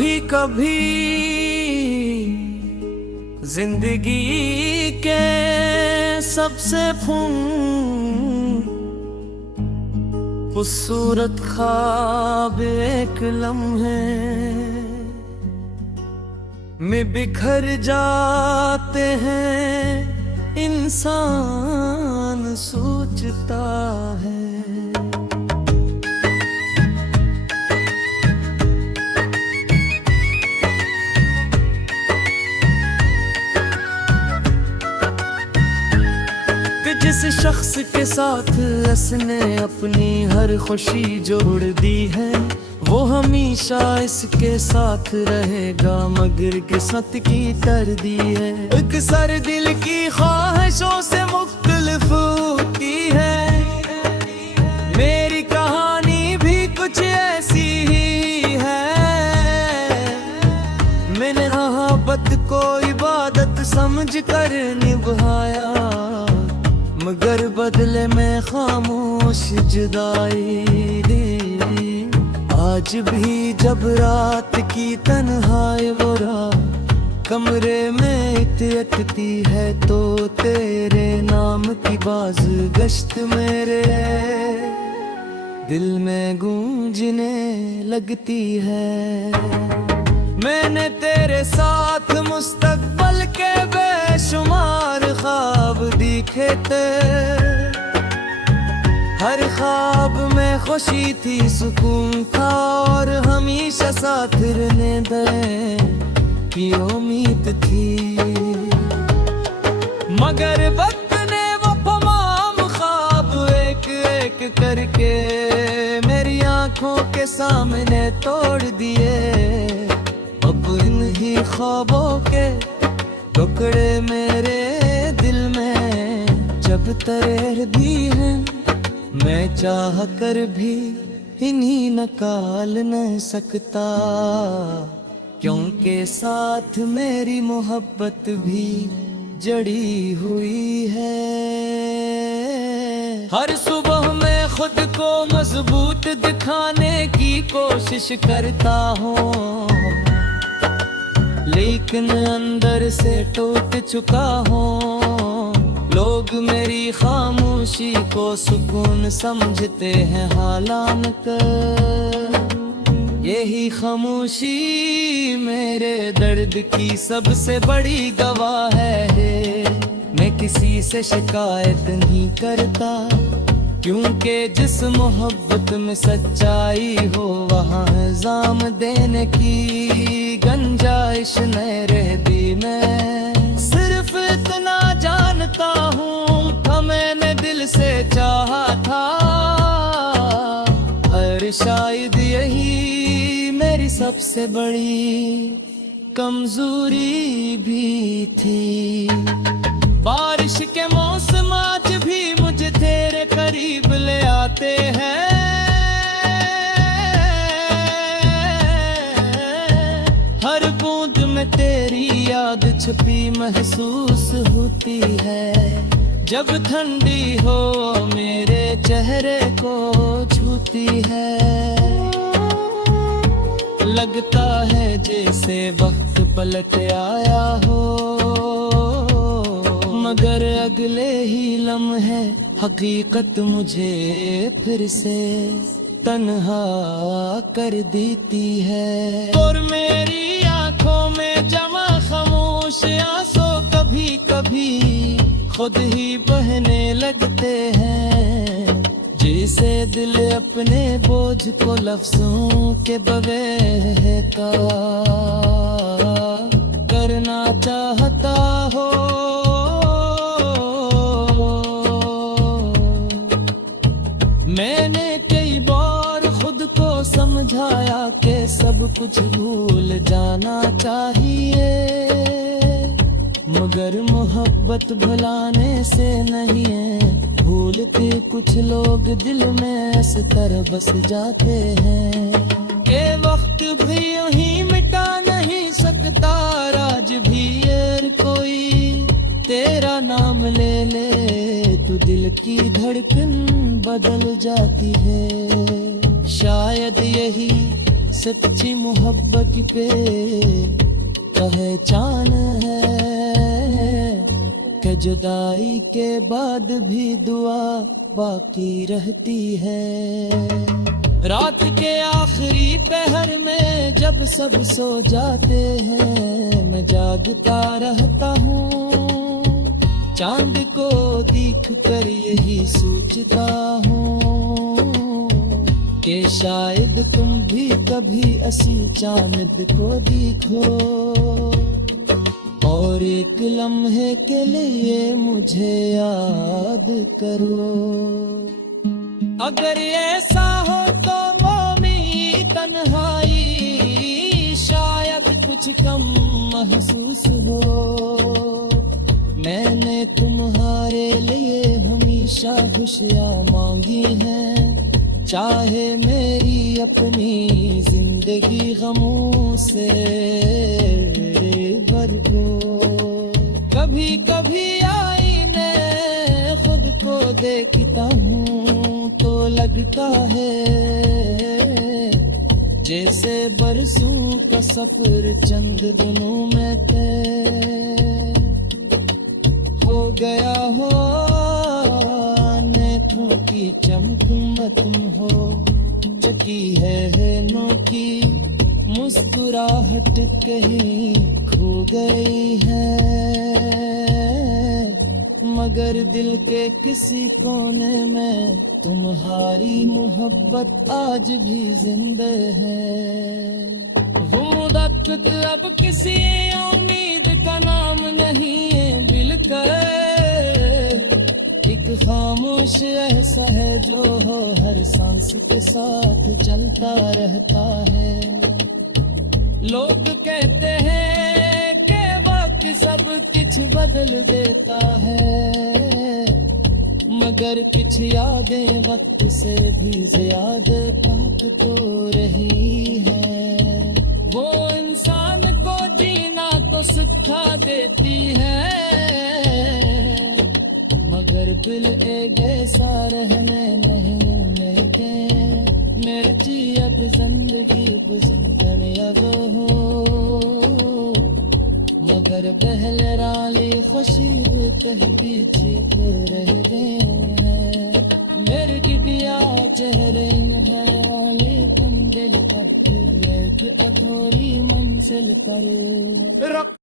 कभी कभी जिंदगी के सबसे खूबसूरत ख्वाब एक लम्हे में बिखर जाते हैं, इंसान सोचता है। जिस शख्स के साथ उसने अपनी हर खुशी जोड़ दी है, वो हमेशा इसके साथ रहेगा, मगर किस्मत की कर दी है। एक सर दिल की ख्वाहिशों से मुख्तलिफ होती है, मेरी कहानी भी कुछ ऐसी ही है। मैंने मोहब्बत को इबादत समझ कर निभाया, मगर बदले में खामोश जुदाई दी। आज भी जब रात की तन्हाई वो रात कमरे में इतती है, तो तेरे नाम की बाज गश्त मेरे दिल में गूंजने लगती है। मैंने तेरे साथ मुस्तकबल के बेशुमार ख्वाब देखे थे, हर ख्वाब में खुशी थी, सुकून था और हमेशा साथ रहने की उम्मीद थी। मगर वक्त ने वो तमाम ख्वाब एक एक करके मेरी आंखों के सामने तोड़ दिए। अब इन्हीं ख्वाबों के टुकड़े मेरे दिल में जब तैर भी हैं, मैं चाह कर भी इन्हीं निकाल न सकता, क्योंकि साथ मेरी मोहब्बत भी जड़ी हुई है। हर सुबह मैं खुद को मजबूत दिखाने की कोशिश करता हूँ, लेकिन अंदर से टूट चुका हूँ। लोग मेरी खामोशी को सुकून समझते हैं, हालांकि यही खामोशी मेरे दर्द की सबसे बड़ी गवाह है। मैं किसी से शिकायत नहीं करता, क्योंकि जिस मोहब्बत में सच्चाई हो वहाँ इल्जाम देने की गुंजाइश नहीं रहती। मैं सिर्फ इतना जानता हूँ, मैंने दिल से चाहा था, और शायद यही मेरी सबसे बड़ी कमजोरी भी थी। बारिश के मौसम आज भी मुझे तेरे करीब ले आते हैं, हर बूंद में तेरी याद छुपी महसूस होती है। जब ठंडी हो मेरे चेहरे को छूती है, लगता है जैसे वक्त पलट आया हो, मगर अगले ही लम्हे हकीकत मुझे फिर से तन्हा कर देती है। और मेरी आंखों में जमा खामोश आंसू कभी कभी खुद ही बहने लगते हैं, जैसे दिल अपने बोझ को लफ्जों के बवेता करना चाहता हो। मैंने कई बार खुद को समझाया कि सब कुछ भूल जाना चाहिए, मगर मोहब्बत भुलाने से नहीं है, भूलते कुछ लोग दिल में इस तरह बस जाते हैं कि वक्त भी यूं मिटा नहीं सकता। राज भी यार कोई तेरा नाम ले ले तो दिल की धड़कन बदल जाती है। शायद यही सच्ची मोहब्बत पे पहचान है कि जुदाई के बाद भी दुआ बाकी रहती है। रात के आखिरी पहर में जब सब सो जाते हैं, मैं जागता रहता हूँ, चांद को देख कर यही सोचता हूँ कि शायद तुम भी कभी असी चांद को देखो और एक लम्हे के लिए मुझे याद करो। अगर ऐसा हो तो मौमी तन्हाई शायद कुछ कम महसूस हो। मैंने तुम्हारे लिए हमेशा खुशियाँ मांगी हैं, चाहे मेरी अपनी जिंदगी गमों से भर हो। कभी कभी आईने खुद को देखता हूँ तो लगता है जैसे बरसों का सफर चंद दिनों में तय हो गया हो। नेत्रों की चमक तुम हो, चकी है नोकी मुस्कुराहट कहीं खो गई है, मगर दिल के किसी कोने में तुम्हारी मोहब्बत आज भी जिंदा है। वो मुद्दत अब किसी उम्मीद का नाम नहीं है, मिलकर एक खामोश ऐसा है जो हो हर सांस के साथ चलता रहता है। लोग कहते हैं कि वक्त सब कुछ बदल देता है, मगर कुछ यादें वक्त से भी ज्यादा ताकत तो रही है। वो इंसान को जीना तो सिखा देती है, मगर दिल एक ऐसा रहने नहीं देते। मेरे जी अब जिंदगी गुजर अब हो, मगर बहल राली खुशी कहती ठीक रह गए हैं। मेरे गिटिया चेहरे है लेकिन दिल का अधूरी मंजिल पर